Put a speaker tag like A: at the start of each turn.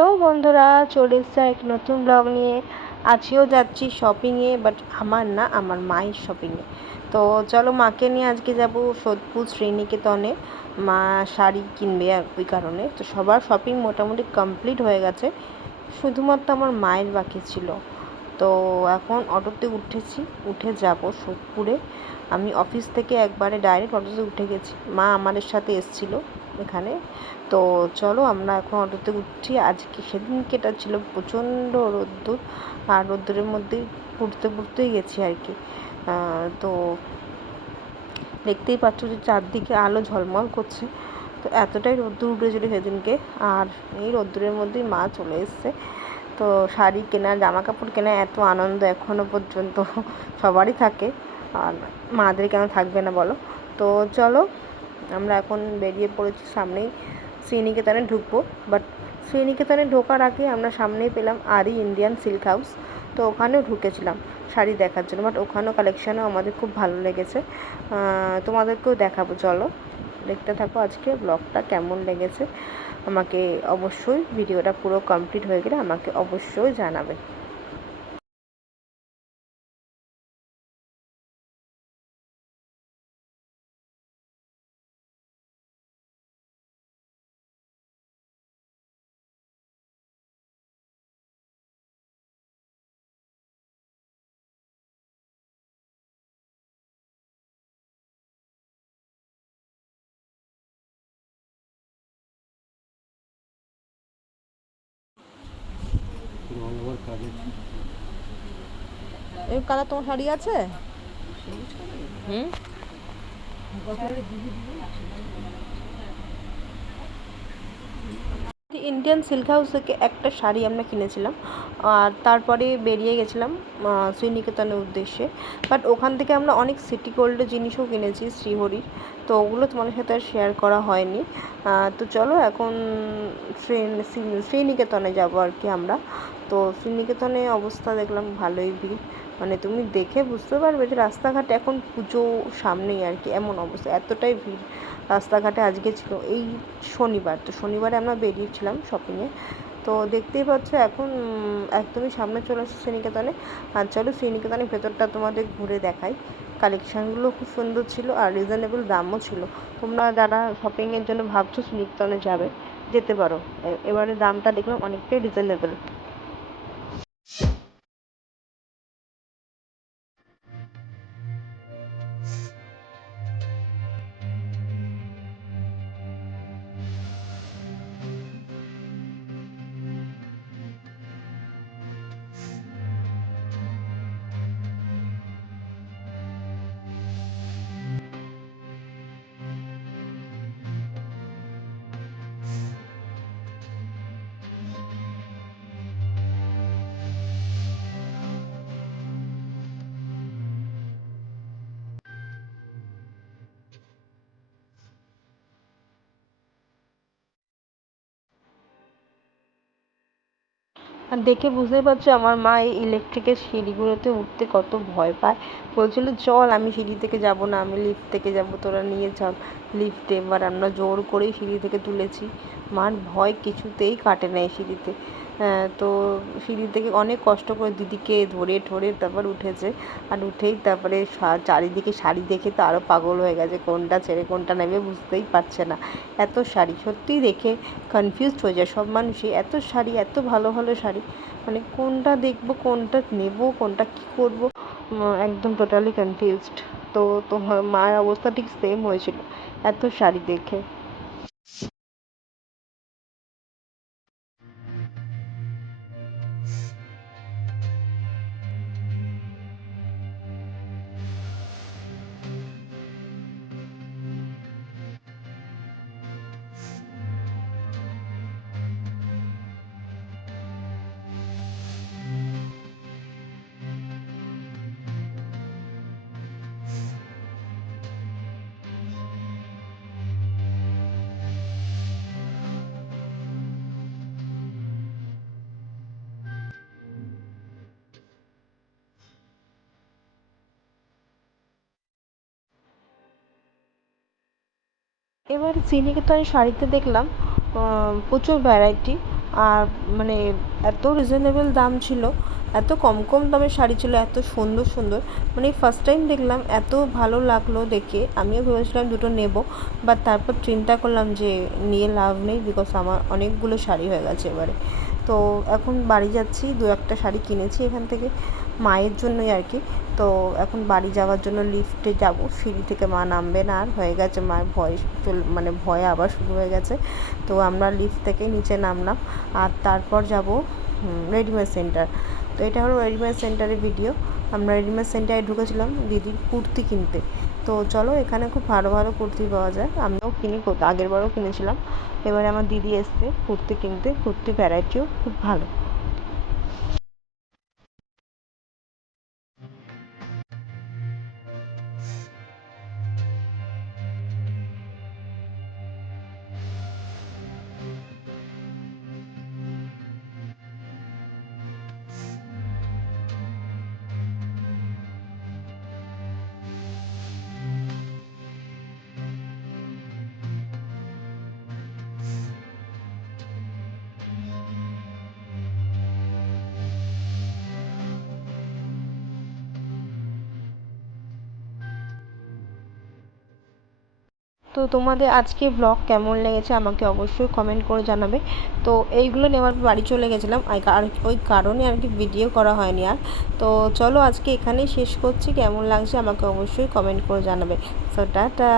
A: Hello বন্ধুরা, চলে এসছে এক নতুন ব্লগ নিয়ে। আজকেও যাচ্ছি শপিংয়ে বাট আমার না, আমার মায়ের শপিংয়ে তো চলো মাকে নিয়ে আজকে যাব সোদপুর শ্রীনিকেতনে মা শাড়ি কিনবে আর ওই কারণে। তো সবার শপিং মোটামুটি কমপ্লিট হয়ে গেছে। শুধুমাত্র আমার মায়ের বাকি ছিল। তো এখন অটোতে উঠেছি, উঠে যাব সোদপুরে। আমি অফিস থেকে একবারে ডাইরেক্ট অটোতে উঠে গেছি। মা আমাদের সাথে এসেছিল। এখানে। তো চলো আমরা এখন অটোতে উঠছি। আজকে সেদিনকে এটা ছিল প্রচণ্ড রোদ্দুর। আর রোদ্দুরের মধ্যেই পড়তে পড়তেই গেছি আর কি। তো দেখতেই পাচ্ছ যে চারদিকে আলো ঝলমল করছে। তো এতটাই রোদ্দুর উঠেছিল সেদিনকে। আর এই রোদ্দুরের মধ্যেই মা চলে এসছে। তো শাড়ি কেনা জামা কাপড় কেনা এত আনন্দ এখনও পর্যন্ত সবারই থাকে। আর মাদের কেন থাকবে না বলো? তো চলো আমরা এখন বেরিয়ে পড়েছি সামনেই শ্রীনিকেতনে ঢুকবো। বাট শ্রীনিকেতনে ঢোকার আগে আমরা সামনেই পেলাম আরি ইন্ডিয়ান সিল্ক হাউস তো ওখানেও ঢুকেছিলাম শাড়ি দেখার জন্য। বাট ওখানেও কালেকশানও আমাদের খুব ভালো লেগেছে। তোমাদেরকেও দেখাবো, চলো। দেখতে থাকো আজকে ব্লগটা কেমন লেগেছে। আমাকে অবশ্যই ভিডিওটা পুরো কমপ্লিট হয়ে গেলে আমাকে অবশ্যই জানাবে। এই কালার তোমার শাড়ি আছে? হুম? ইন্ডিয়ান সিল্ক হাউস থেকে একটা শাড়ি আমরা কিনেছিলাম? আর তারপরে বেরিয়ে গেছিলাম শ্রীনিকেতনের উদ্দেশ্যে। বাট ওখান থেকে আমরা অনেক সিটি গোল্ডের জিনিসও কিনেছি, শ্রীহরির। তো ওগুলো তোমাদের সাথে আর শেয়ার করা হয়নি। তো চলো এখন শ্রীনিকেতনে যাব আর কি আমরা। তো শ্রীনিকেতনে অবস্থা দেখলাম ভালোই ভিড়। মানে তুমি দেখে বুঝতে পারবে যে রাস্তাঘাটে এখন পুজো সামনেই আর কি, এমন অবস্থা। এতটাই ভিড় রাস্তাঘাটে আজকে ছিল, এই শনিবার। তো শনিবারে আমরা বেরিয়েছিলাম শপিংয়ে তো দেখতেই পাচ্ছ এখন একদমই সামনে চলে আসছে শ্রীনিকেতনে। আর চলো শ্রীনিকেতনের ভেতরটা তোমাদের ঘুরে দেখাই। কালেকশানগুলো খুব সুন্দর ছিল আর রিজনেবল দামও ছিল। তোমরা যারা শপিংয়ের জন্য ভাবছ শ্রীনিকেতনে যাবে, যেতে পারো। এবারে দামটা দেখলাম অনেকটাই রিজনেবল আর দেখে বুঝতেই পারছ আমার মা এই ইলেকট্রিকের সিঁড়িগুলোতে উঠতে কত ভয় পায়। বলছিল, চল, আমি সিঁড়ি থেকে যাব না, আমি লিফট থেকে যাব, তোরা নিয়ে চল। লিফটে এবার আমরা জোর করেই সিঁড়ি থেকে তুলেছি। মার ভয় কিছুতেই কাটে না এই সিঁড়িতে। তো সিঁড়ি থেকে অনেক কষ্ট করে দিদিকে ধরে ঠরে তারপর উঠেছে। আর উঠেই তারপরে চারিদিকে শাড়ি দেখে তো আরও পাগল হয়ে গেছে, কোনটা ছেড়ে কোনটা নেবে বুঝতেই পারছে না। এত শাড়ি সত্যিই দেখে কনফিউজড হয়ে যায় সব মানুষই, এত শাড়ি, এত ভালো ভালো শাড়ি মানে কোনটা দেখব, কোনটা নেব, কোনটা কী করব? একদম টোটালি কনফিউজড তো তোমার মায়ের অবস্থা ঠিক সেম হয়েছিল, এত শাড়ি দেখে। এবার আমি শাড়িতে দেখলাম প্রচুর ভ্যারাইটি আর মানে এত রিজনেবল দাম ছিল, এত কম কম দামের শাড়ি ছিল, এত সুন্দর সুন্দর। মানে ফার্স্ট টাইম দেখলাম, এত ভালো লাগল দেখে। আমিও ভেবেছিলাম দুটো নেব বাট তারপর চিন্তা করলাম যে নিয়ে লাভ নেই বিকজ আমার অনেকগুলো শাড়ি হয়ে গেছে এবারে। তো এখন বাড়ি যাচ্ছি, দু একটা শাড়ি কিনেছি এখান থেকে মায়ের জন্যই আর কি। তো এখন বাড়ি যাওয়ার জন্য লিফটে যাব, সিঁড়ি থেকে মা নামবে না, আর হয়ে গেছে মায়ের ভয় চল মানে ভয় আবার শুরু হয়ে গেছে। তো আমরা লিফট থেকে নিচে নামলাম, আর তারপর যাব রেডিমেড সেন্টার তো এটা হলো রেডিমেড সেন্টারের ভিডিও আমরা রেডিমেড সেন্টারে ঢুকেছিলাম দিদির কুর্তি কিনতে। তো চলো, এখানে খুব ভালো ভালো কুর্তি পাওয়া যায়। আমিও কিনি আগের বারও কিনেছিলাম। এবারে আমার দিদি এসছে কুর্তি কিনতে, কুর্তি ভ্যারাইটিও খুব ভালো। তো তোমাদের আজকে ব্লগ কেমন লেগেছে আমাকে অবশ্যই কমেন্ট করে জানাবে। তো এইগুলো নেওয়ার বাড়ি চলে গেছিলাম। আর ওই কারণে আর কি ভিডিও করা হয়নি আর। তো চলো আজকে এখানেই শেষ করছি। কেমন লাগছে আমাকে অবশ্যই কমেন্ট করে জানাবে। So tata!